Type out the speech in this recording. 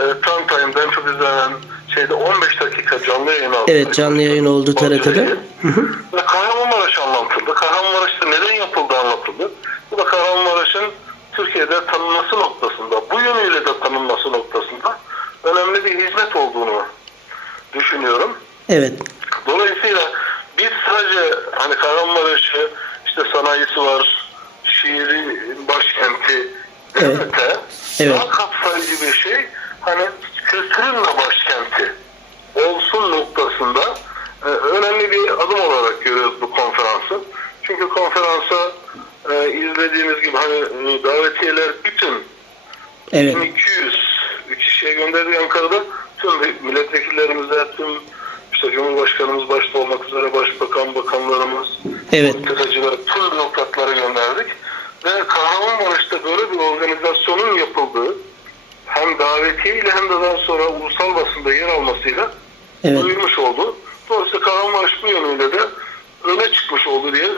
e, Prime Time'dan çok izlenen şeyde 15 dakika canlı yayın aldı. Evet canlı yayın oldu TRT'de. Ve Kahramanmaraş anlatıldı. Kahramanmaraş'ta neden yapıldığı anlatıldı. Bu da Kahramanmaraş'ın Türkiye'de tanınması noktasında, bu yönüyle de tanınması noktasında önemli bir hizmet olduğunu düşünüyorum. Evet. Dolayısıyla biz sadece hani Kahramanmaraş'ı işte sanayisi var, şiiri başkenti Evet. de Evet. daha kapsayıcı bir şey hani kültürün de başkenti olsun noktasında e, önemli bir adım olarak görüyoruz bu konferansı. Çünkü konferansa e, izlediğimiz gibi hani e, davetiyeler bütün Evet. 1200 üç kişiye gönderdik Ankara'da. Tüm milletvekillerimize, tüm işte Cumhurbaşkanımız başta olmak üzere başbakan, bakanlarımız, Evet. politikacılar, tüm bürokratlara gönderdik. Ve Kahramanmaraş'ta böyle bir organizasyonun yapıldığı hem davetiyeyle hem de daha sonra ulusal basında yer almasıyla Evet. duyurmuş oldu. Dolayısıyla Kahramanmaraş bu yönüyle de öne çıkmış oldu diye